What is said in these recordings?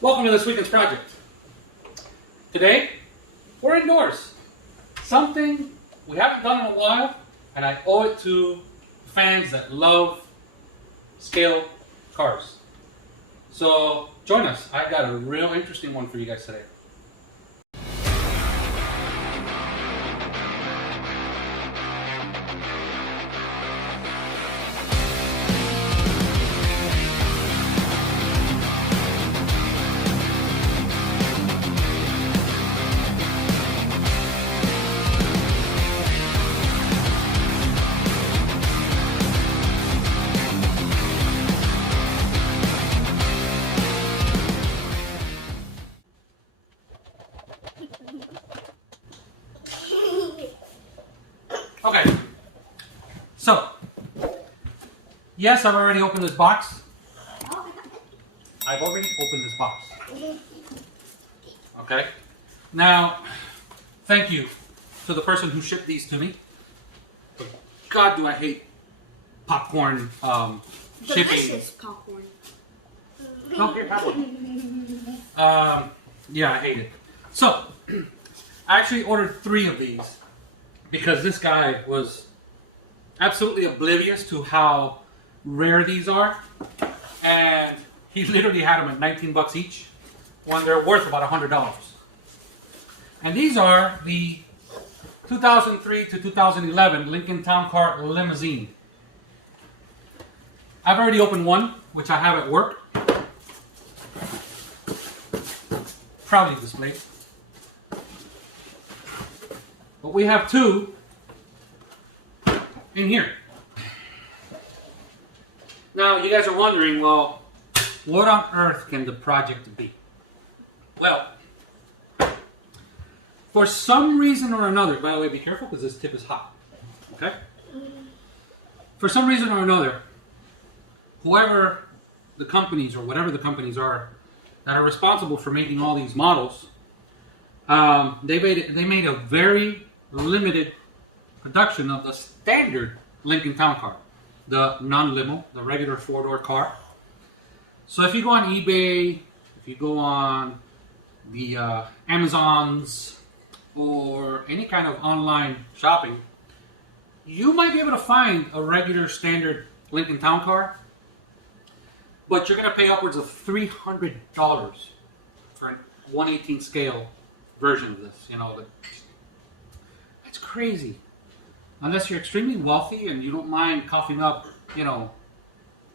Welcome to this weekend's project. Today, we're indoors. Something we haven't done in a while, and I owe it to fans that love scale cars. So join us. I got a real interesting one for you guys today. Okay, so, yes, I've already opened this box. I've already opened this box. Okay, now, thank you to the person who shipped these to me. God, do I hate popcorn shipping. Delicious popcorn. No, here, have one. Yeah, I hate it. So, I actually ordered 3 of these because this guy was absolutely oblivious to how rare these are. And he literally had them at 19 bucks each when they're worth about $100. And these are the 2003 to 2011 Lincoln Town Car Limousine. I've already opened one, which I have at work. Proudly displayed. But we have 2 in here. Now, you guys are wondering, well, what on earth can the project be? Well, for some reason or another, by the way, be careful because this tip is hot, okay? For some reason or another, whoever the companies or whatever the companies are that are responsible for making all these models, they made a very limited production of the standard Lincoln Town Car, the non-limo, the regular 4-door car. So if you go on eBay, if you go on the Amazons or any kind of online shopping, you might be able to find a regular standard Lincoln Town Car, but you're going to pay upwards of $300 for an 1/18 scale version of this. You know, it's crazy. Unless you're extremely wealthy and you don't mind coughing up, you know,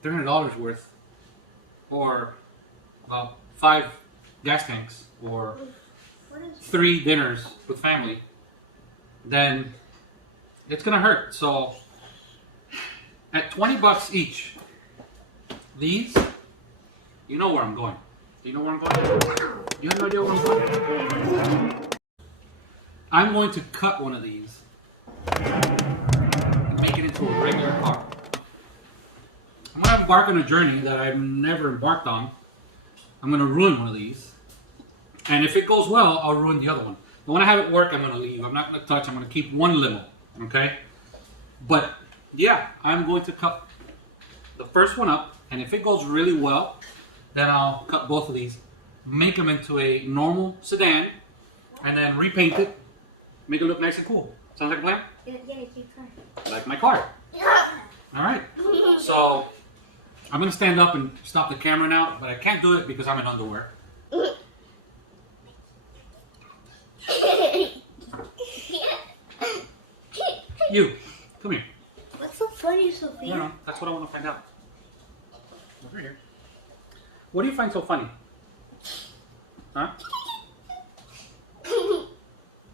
$300 worth, or well, 5 gas tanks, or 3 dinners with family, then it's gonna hurt. So, at 20 bucks each, these, you know where I'm going. Do you know where I'm going? You have no idea where I'm going? I'm going to cut one of these and make it into a regular car. I'm going to embark on a journey that I've never embarked on. I'm going to ruin one of these. And if it goes well, I'll ruin the other one. The one I have at work, I'm going to leave. I'm not going to touch. I'm going to keep one limo. Okay? But, yeah, I'm going to cut the first one up. And if it goes really well, then I'll cut both of these, make them into a normal sedan, and then repaint it, make it look nice and cool. Sounds like a plan? Yeah, keep trying. Like my car. All right. So I'm going to stand up and stop the camera now, but I can't do it because I'm in underwear. You, come here. What's so funny, Sophia? No, that's what I want to find out. Over here. What do you find so funny? Huh?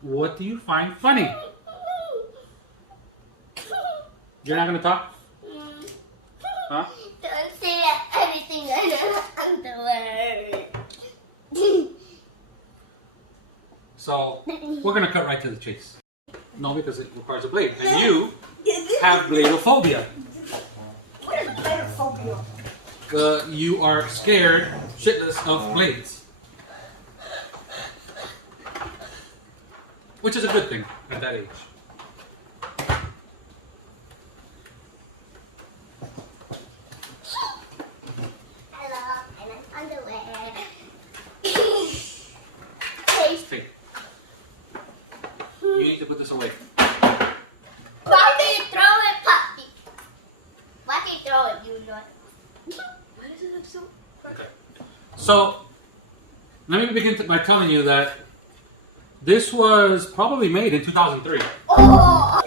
What do you find funny? You're not going to talk? Huh? Don't say anything on the word. So, we're going to cut right to the chase. No, because it requires a blade. And you have bladophobia. What is bladophobia? You are scared shitless of blades. Which is a good thing at that age. Hello, I'm in underwear. Okay. So, let me begin by telling you that this was probably made in 2003. Oh!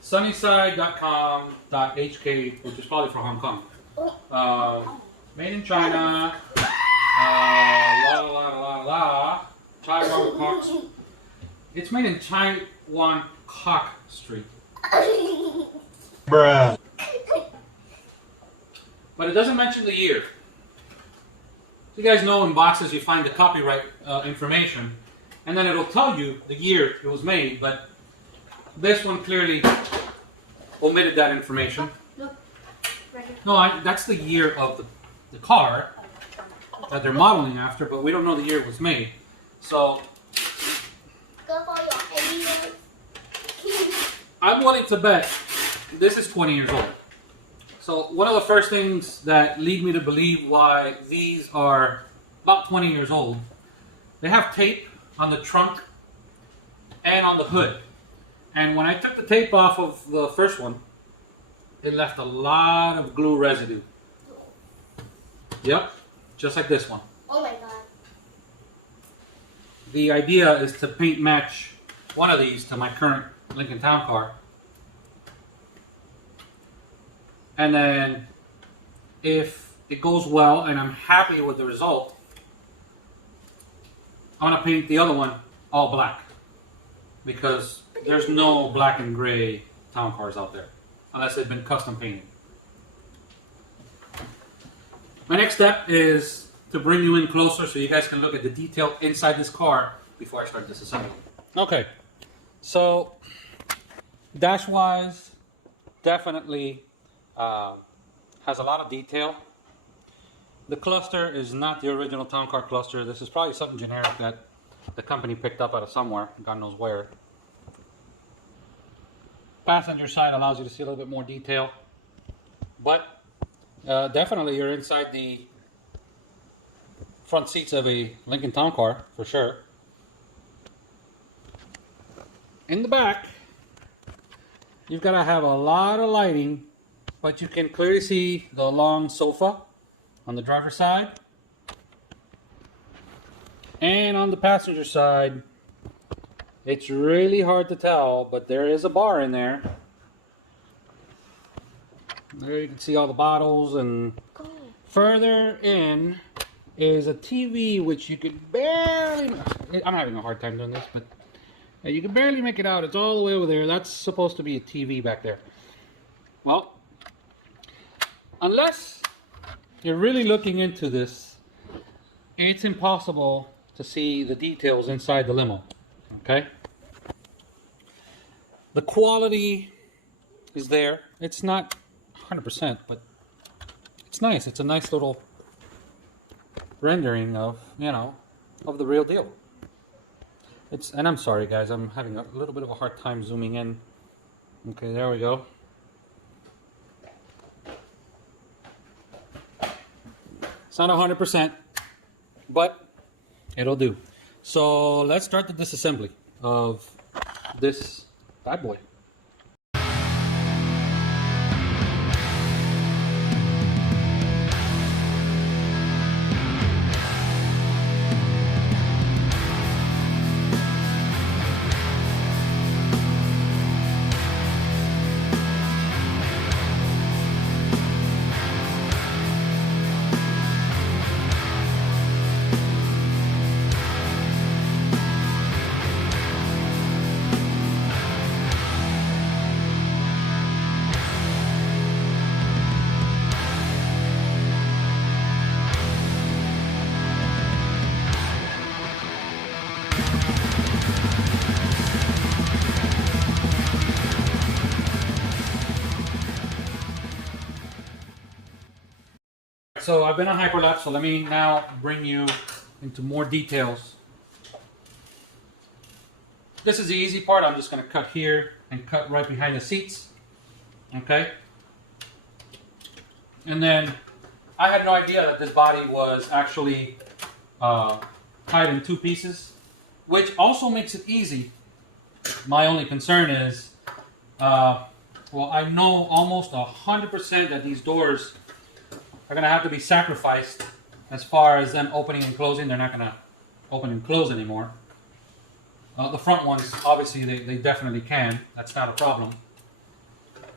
Sunnyside.com.hk, which is probably from Hong Kong. Made in China. Taiwan Cox. It's made in Taiwan Cock Street. Bruh. But it doesn't mention the year. You guys know in boxes you find the copyright information, and then it'll tell you the year it was made, but this one clearly omitted that information. Look. Right here. No, that's the year of the car that they're modeling after, but we don't know the year it was made. So Go for your ideas. I'm willing to bet this is 20 years old. So one of the first things that lead me to believe why these are about 20 years old, they have tape on the trunk and on the hood. And when I took the tape off of the first one, it left a lot of glue residue. Yep, just like this one. Oh my god. The idea is to paint match one of these to my current Lincoln Town Car. And then if it goes well and I'm happy with the result, I want to paint the other one all black. Because there's no black and gray town cars out there. Unless they've been custom painted. My next step is to bring you in closer so you guys can look at the detail inside this car before I start disassembling. Okay, so dash wise, definitely has a lot of detail. The cluster is not the original town car cluster. This is probably something generic that the company picked up out of somewhere, God knows where. Passenger side allows you to see a little bit more detail, but definitely you're inside the front seats of a Lincoln Town Car for sure. In the back, you've got to have a lot of lighting, but you can clearly see the long sofa on the driver's side. And on the passenger side, it's really hard to tell, but there is a bar in there. There you can see all the bottles, and further in is a TV which you could barely... I'm having a hard time doing this, but you can barely make it out. It's all the way over there. That's supposed to be a TV back there. Well, unless you're really looking into this, it's impossible to see the details inside the limo. Okay? The quality is there. It's not 100%, but it's nice. It's a nice little rendering of, you know, of the real deal. And I'm sorry guys, I'm having a little bit of a hard time zooming in. Okay, there we go. It's not 100%, but it'll do. So let's start the disassembly of this bad boy. So I've been on hyperlapse, so let me now bring you into more details. This is the easy part. I'm just going to cut here and cut right behind the seats. Okay? And then I had no idea that this body was actually tied in two pieces, which also makes it easy. My only concern is Well, I know almost 100% that these doors are gonna have to be sacrificed as far as them opening and closing. They're not gonna open and close anymore. The front ones, obviously, they definitely can. That's not a problem.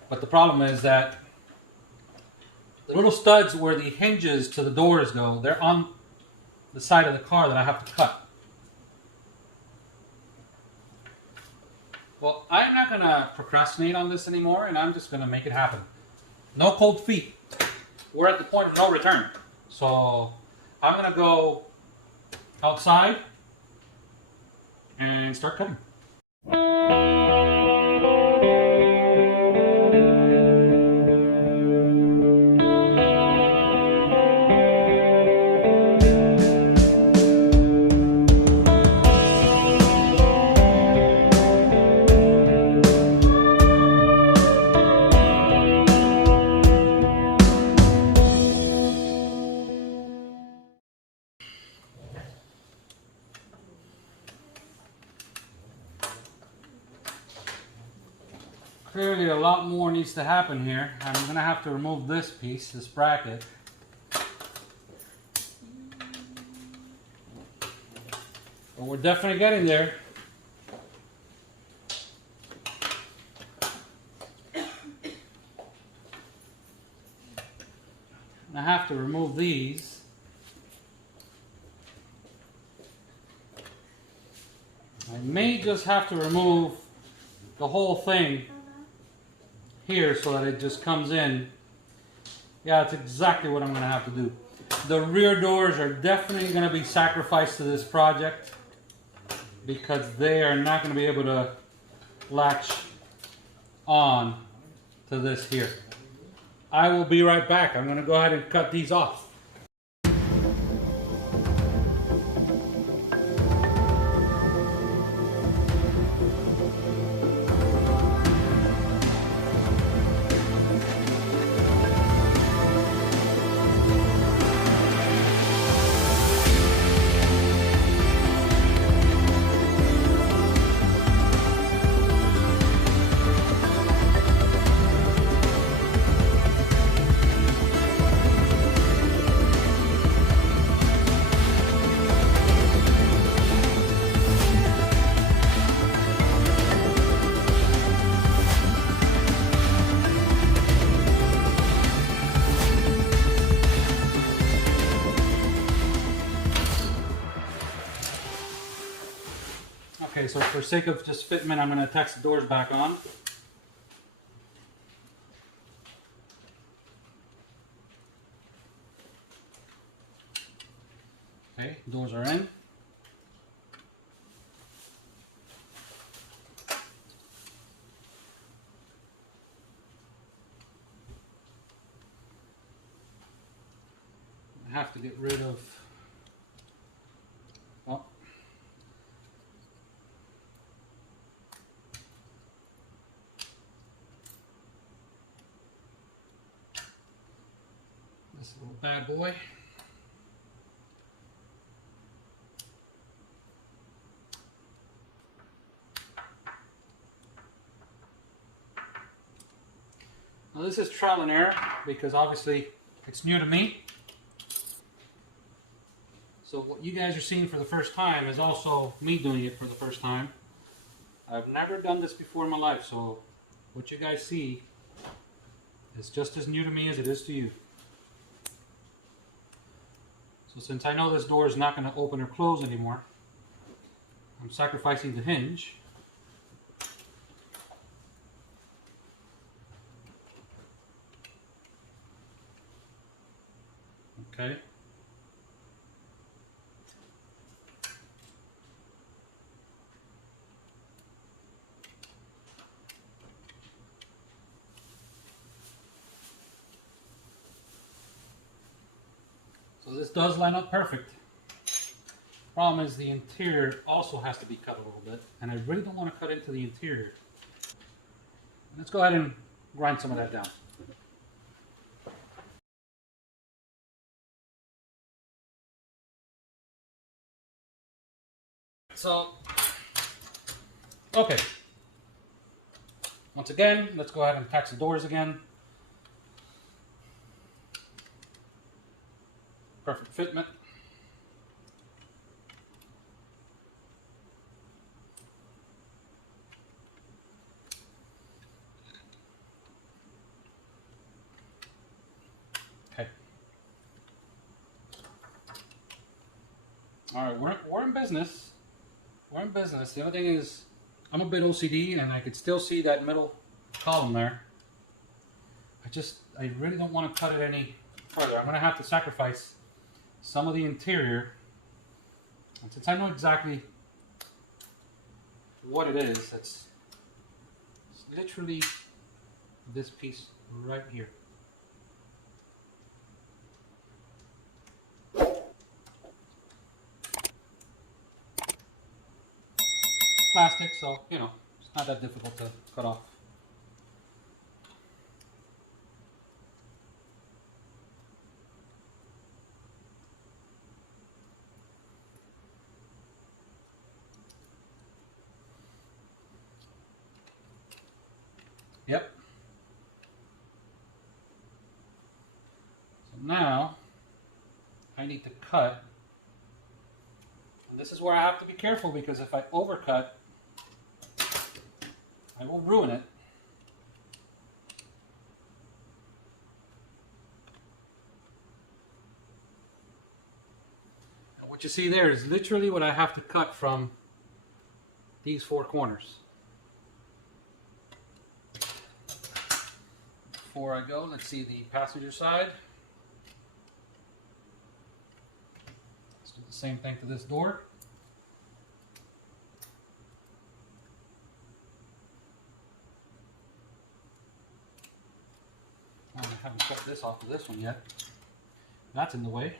But the problem is that the little studs where the hinges to the doors go, they're on the side of the car that I have to cut. Well, I'm not going to procrastinate on this anymore, and I'm just going to make it happen. No cold feet. We're at the point of no return. So I'm going to go outside and start cutting. Clearly a lot more needs to happen here. I'm going to have to remove this piece, this bracket. But we're definitely getting there. I have to remove these. I may just have to remove the whole thing here so that it just comes in. Yeah, that's exactly what I'm going to have to do. The rear doors are definitely going to be sacrificed to this project because they are not going to be able to latch on to this here. I will be right back. I'm going to go ahead and cut these off. Okay, so for sake of just fitment, I'm going to attach the doors back on. Okay, doors are in. I have to get rid of, well, this little bad boy. Now this is trial and error because obviously it's new to me. So what you guys are seeing for the first time is also me doing it for the first time. I've never done this before in my life, so what you guys see is just as new to me as it is to you. So since I know this door is not going to open or close anymore, I'm sacrificing the hinge. Okay. So this does line up perfect. Problem is the interior also has to be cut a little bit, and I really don't want to cut into the interior. Let's go ahead and grind some of that down. So, okay. Once again, let's go ahead and attach the doors again. Perfect fitment. Okay. All right, we're in business. We're in business. The only thing is, I'm a bit OCD, and I could still see that middle column there. I really don't want to cut it any further. I'm going to have to sacrifice some of the interior. And since I know exactly what it is, it's literally this piece right here. Plastic, so you know, it's not that difficult to cut off. Yep. So now I need to cut. And this is where I have to be careful, because if I overcut, I will ruin it. And what you see there is literally what I have to cut from these four corners. Before I go, let's see the passenger side. Let's do the same thing to this door. Oh, I haven't cut this off of this one yet. That's in the way.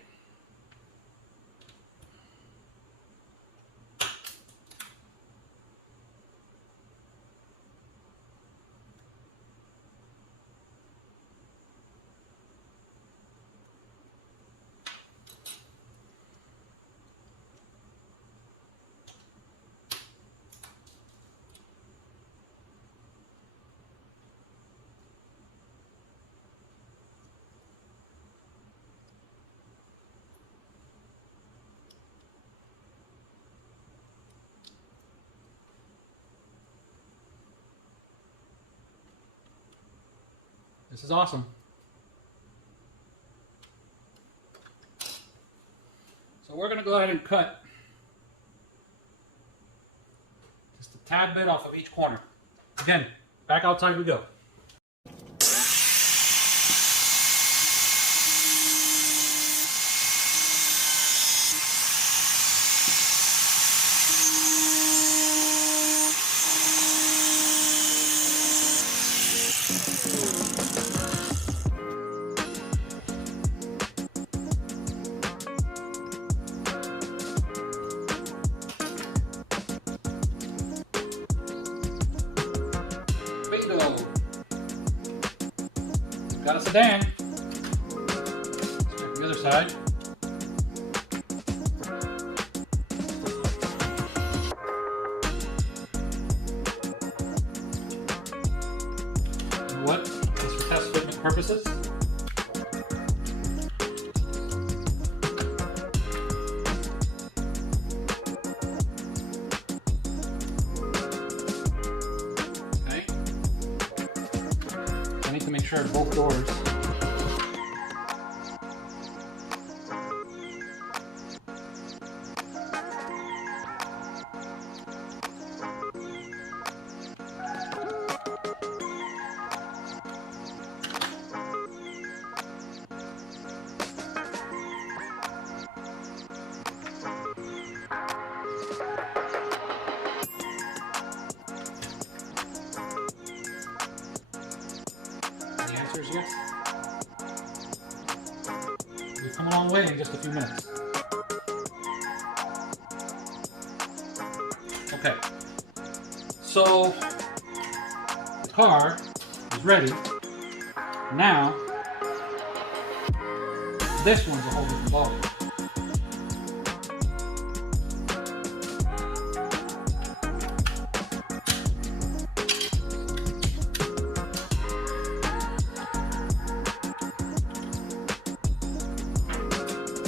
This is awesome. So we're going to go ahead and cut just a tad bit off of each corner. Again, back outside we go. Got a sedan. Let's check the other side. You know what? Just for test fitment purposes. Okay. I need to make sure both doors yes. We've come a long way in just a few minutes. Okay, so the car is ready. Now, this one's a whole different ballgame.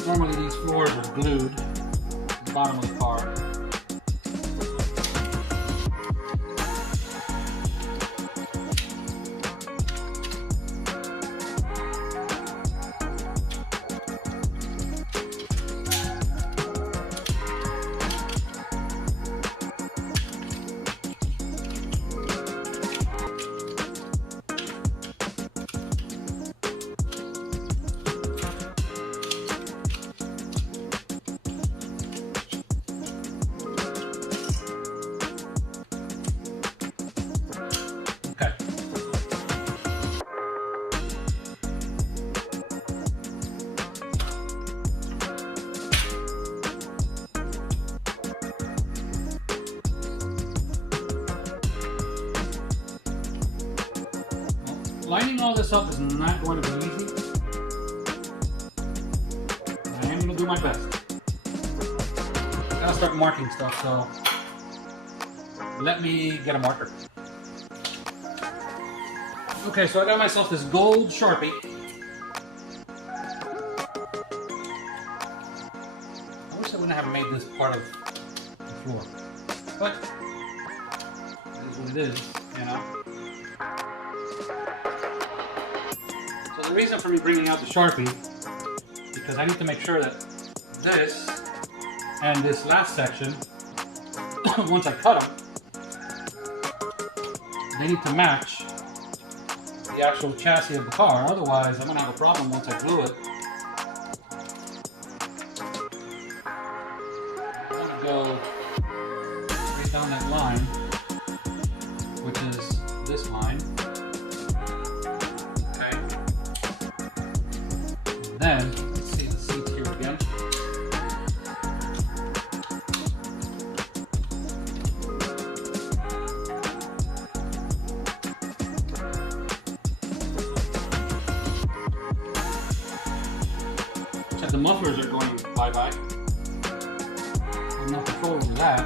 Normally these floors are glued to the bottom of the car. Okay. Lining all this up is not going to be easy. I am going to do my best. I gotta start marking stuff, so let me get a marker. Okay, so I got myself this gold Sharpie. I wish I wouldn't have made this part of the floor, but it is what it is, you know. So the reason for me bringing out the Sharpie, because I need to make sure that this and this last section, once I cut them, they need to match the actual chassis of the car. Otherwise, I'm going to have a problem once I glue it. I want to go straight down that line, which is this line. Okay. And then, let's see the seats here again. The mufflers are going bye-bye. I have no control over that.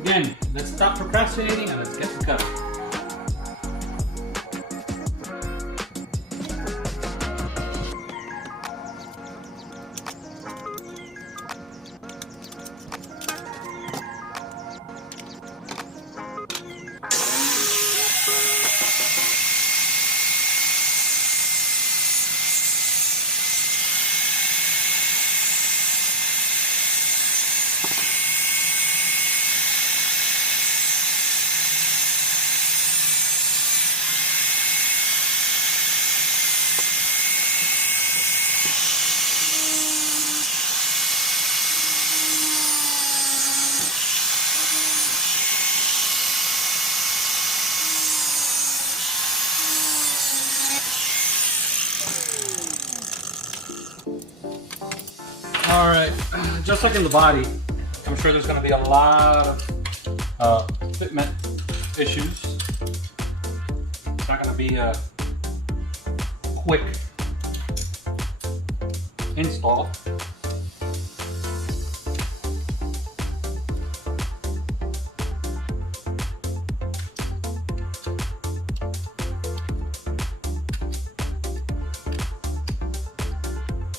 Again, let's stop procrastinating and let's get to cutting. All right, just like in the body, I'm sure there's going to be a lot of fitment issues. It's not going to be a quick install.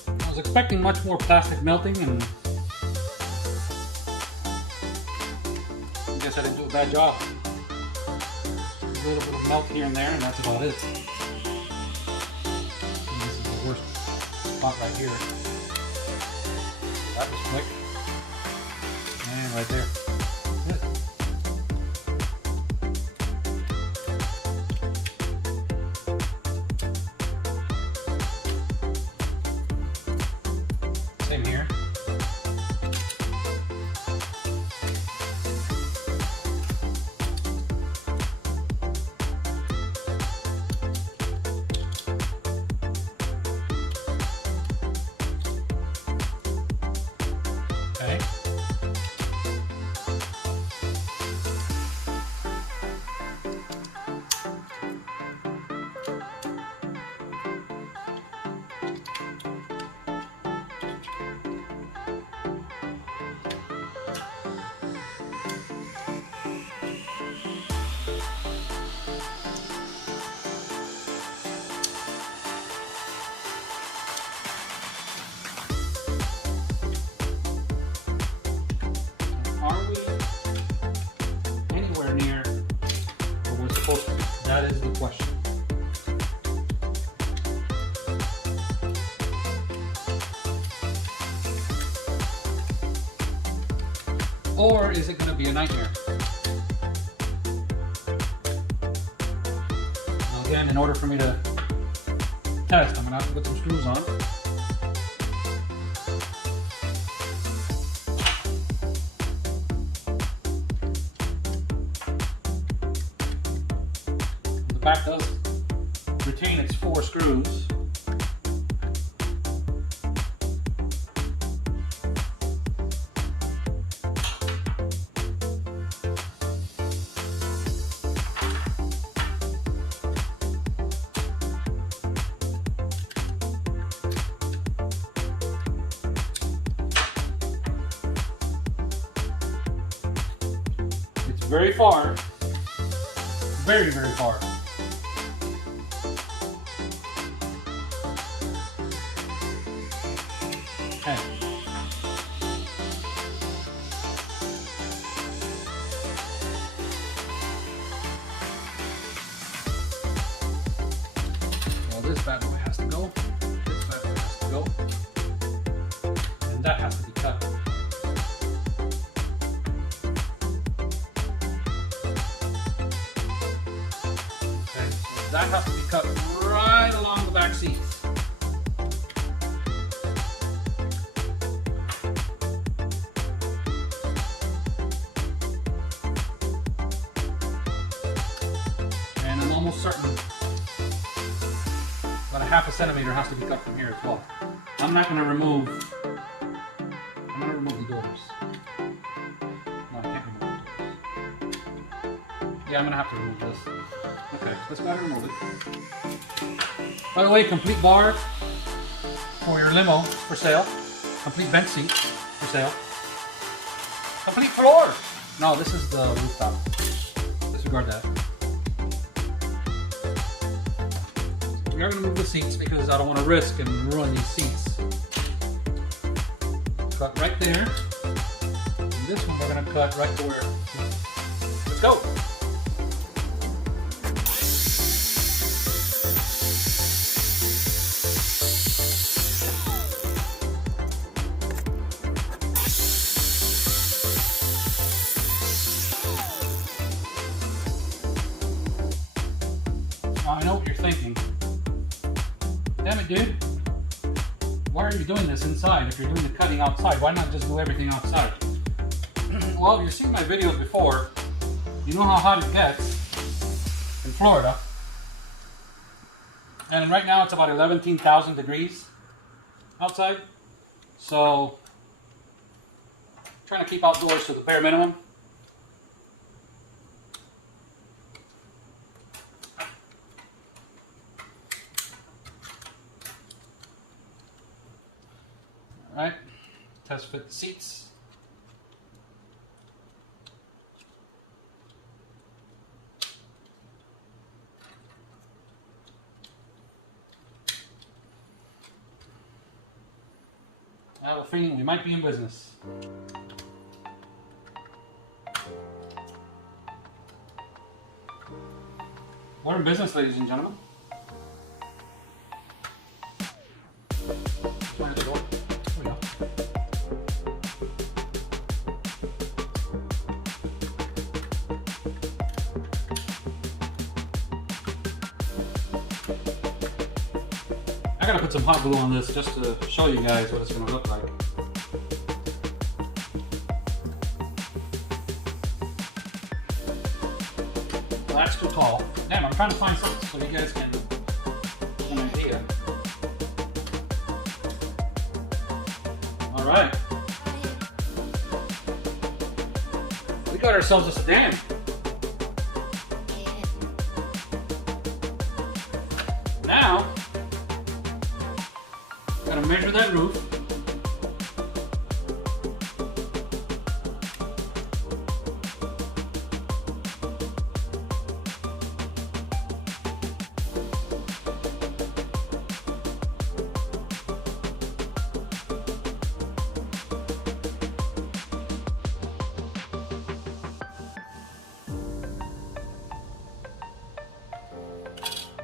I was expecting much more plastic melting, and I guess I didn't do a bad job. A little bit of melt here and there, and that's about it. And this is the worst spot right here. That was quick. And right there. That's it. Same here. Okay. Or is it going to be a nightmare? Now again, in order for me to test, I'm going to have to put some screws on. The back does retain its 4 screws. Very far. Very, very far. Okay. Well, this bad boy has to go. This bad boy has to go. And that has to be cut. That has to be cut right along the back seats. And I'm almost certain about a half a centimeter has to be cut from here as well. I'm not going to remove the doors. No, I can't remove the doors. Yeah, I'm going to have to remove this. Okay, let's go ahead and remove it. By the way, complete bar for your limo for sale. Complete bench seat for sale. Complete floor. No, this is the rooftop. Disregard that. We're going to remove the seats because I don't want to risk and ruin these seats. Cut right there. And this one we're going to cut right to where. Let's go. I know what you're thinking. Damn it, dude. Why are you doing this inside if you're doing the cutting outside? Why not just do everything outside? Well, if you've seen my videos before, you know how hot it gets in Florida. And right now it's about 11,000 degrees outside. So, trying to keep outdoors to the bare minimum. Alright, test fit the seats. I have a feeling we might be in business. We're in business, ladies and gentlemen. Where's the door? Here we go. I gotta put some hot glue on this just to show you guys what it's gonna look like. Well, that's too tall. Damn, I'm trying to find something so you guys can get an idea. Alright. We got ourselves a sedan. Now, gotta measure that roof.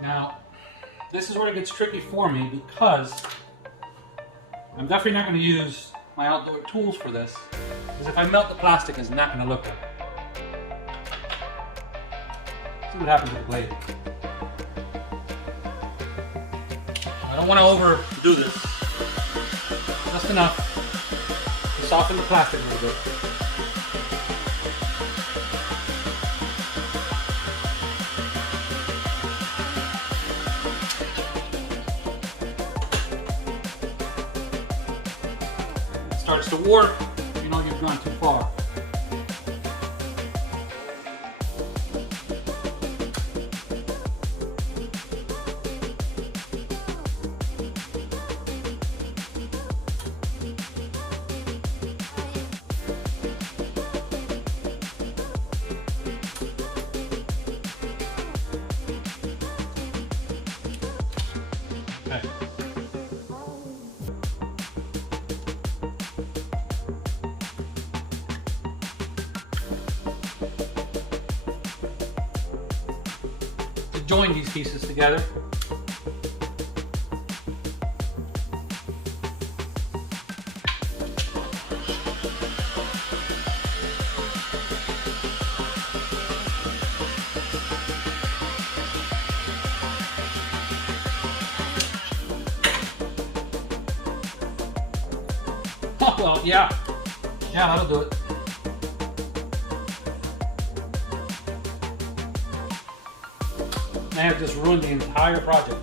Now, this is where it gets tricky for me because I'm definitely not going to use my outdoor tools for this. Because if I melt the plastic, it's not going to look good. See what happens with the blade. I don't want to overdo this. Just enough to soften the plastic a little bit. Starts to warp, you know you've gone too far. Okay. To join these pieces together, oh well, yeah, that'll do it. I have just ruined the entire project.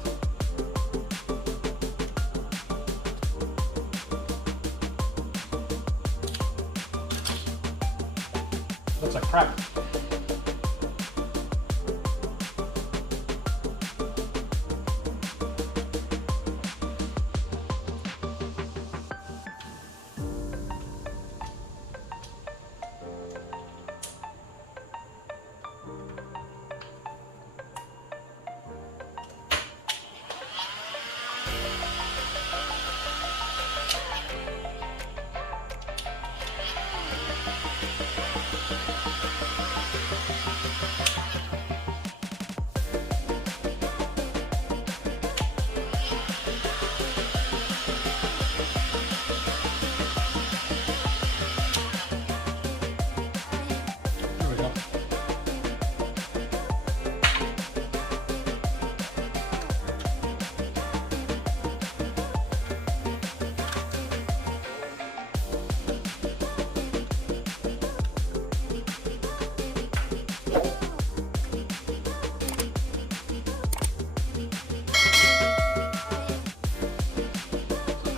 Looks like crap. There we go.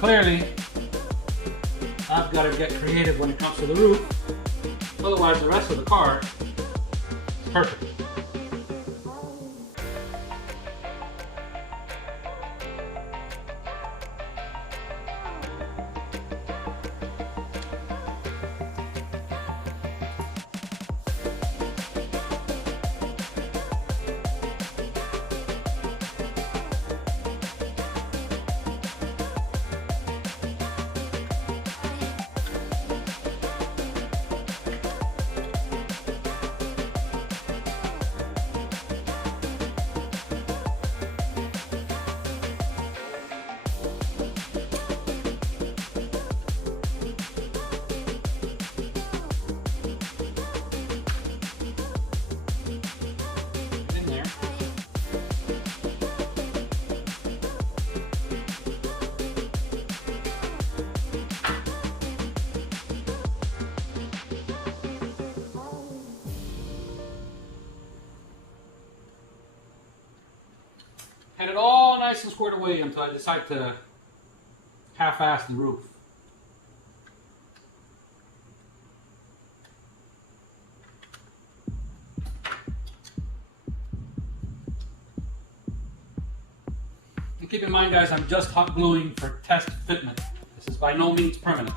Clearly, I've got to get creative when it comes to the roof. Otherwise, the rest of the car is perfect. In there. Had it all nice and squared away until I decide to half-ass the roof. And keep in mind, guys, I'm just hot gluing for test fitment. This is by no means permanent.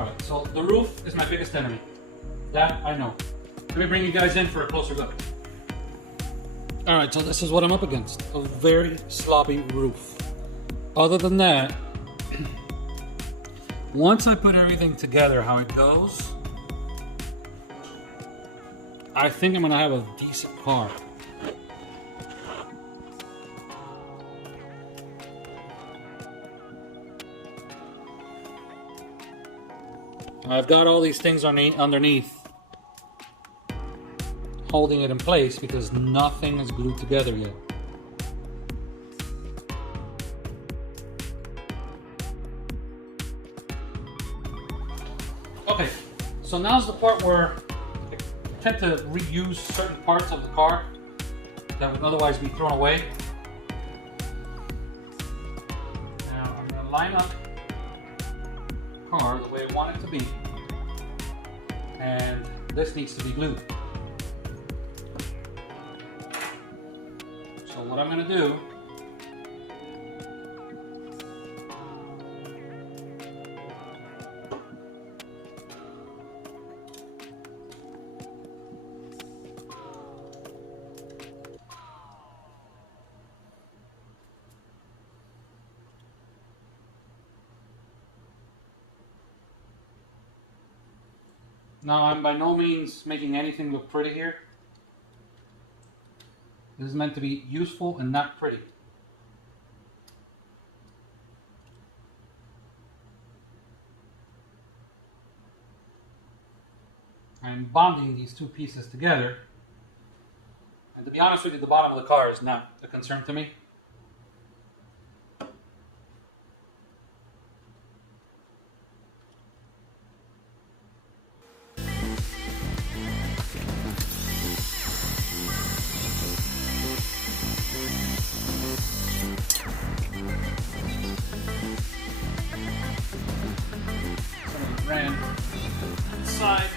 Alright, so the roof is my biggest enemy. That I know. Let me bring you guys in for a closer look. Alright, so this is what I'm up against. A very sloppy roof. Other than that, once I put everything together how it goes, I think I'm gonna have a decent car. I've got all these things underneath holding it in place because nothing is glued together yet. Okay, so now's the part where I tend to reuse certain parts of the car that would otherwise be thrown away. Now I'm going to line up the car the way I want it to be, and this needs to be glued. So what I'm going to do now, I'm by no means making anything look pretty here. This is meant to be useful and not pretty. I'm bonding these two pieces together. And to be honest with you, the bottom of the car is not a concern to me. Ran inside.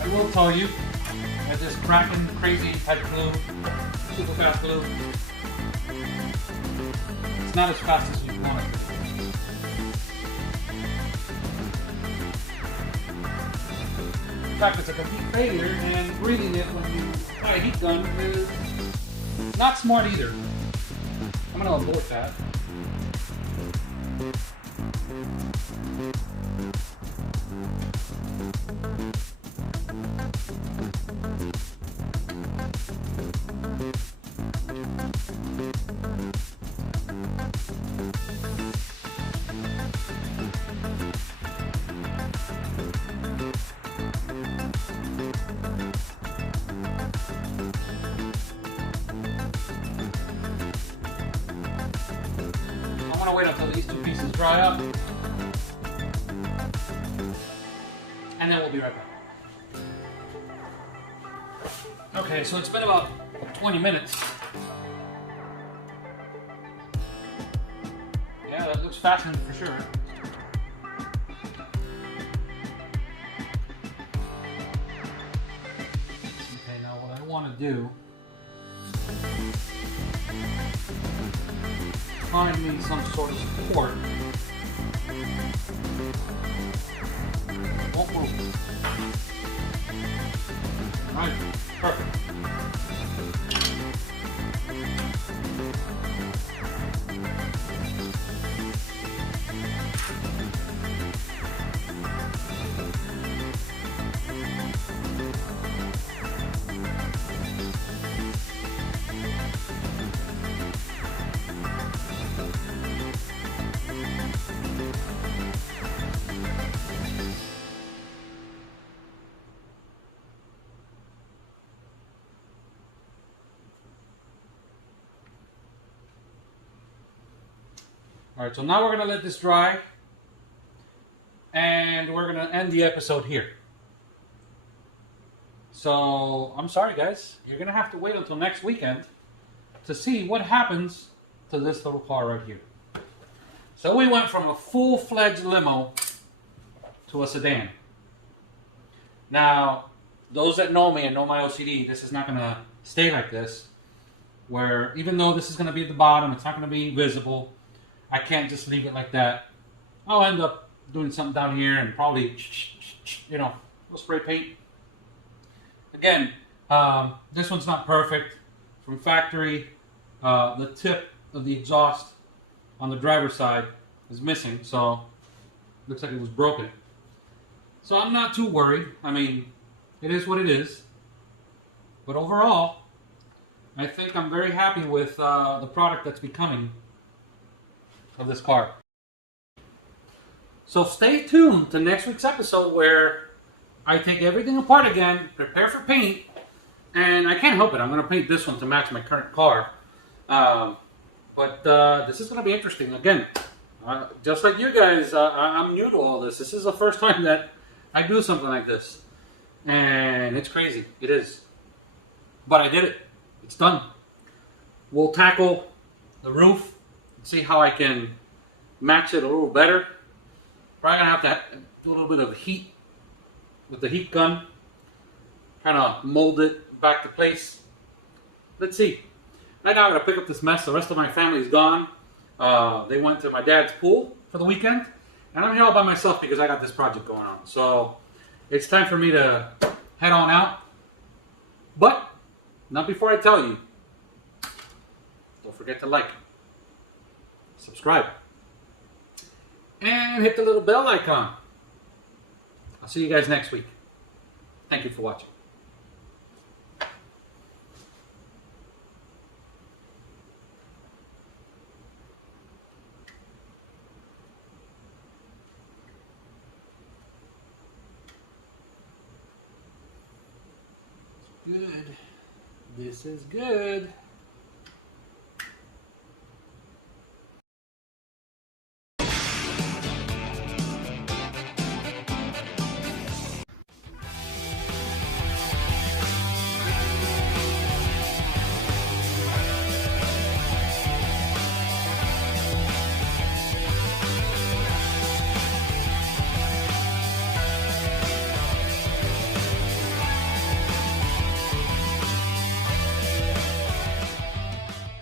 I will tell you that this cracking crazy type glue, super fast glue, it's not as fast as you want it to be. In fact, it's a complete failure, and breathing it when you apply a heat gun is not smart either. I'm going to abort that. I'm going to wait until these two pieces dry up, and then we'll be right back. Okay, so it's been about 20 minutes. Yeah, that looks fastened for sure. Okay, now what I want to do, find me some sort of support. Won't move. Alright, perfect. Alright, so now we're going to let this dry, and we're going to end the episode here. So, I'm sorry guys, you're going to have to wait until next weekend to see what happens to this little car right here. So we went from a full-fledged limo to a sedan. Now, those that know me and know my OCD, this is not going to stay like this, where even though this is going to be at the bottom, it's not going to be visible. I can't just leave it like that. I'll end up doing something down here and probably, you know, we'll spray paint. Again, this one's not perfect. From factory, the tip of the exhaust on the driver's side is missing, so looks like it was broken. So I'm not too worried. I mean, it is what it is. But overall, I think I'm very happy with the product that's becoming of this car. So stay tuned to next week's episode where I take everything apart again, prepare for paint, and I can't help it. I'm going to paint this one to match my current car. But this is going to be interesting. Again, just like you guys, I'm new to all this. This is the first time that I do something like this. And it's crazy. It is. But I did it. It's done. We'll tackle the roof and see how I can match it a little better. Probably going to have to do a little bit of heat with the heat gun. Kind of mold it back to place. Let's see. Right now I'm going to pick up this mess. The rest of my family's gone. They went to my dad's pool for the weekend. And I'm here all by myself because I got this project going on. So it's time for me to head on out. But not before I tell you. Don't forget to like, subscribe, and hit the little bell icon. I'll see you guys next week. Thank you for watching. Good. This is good.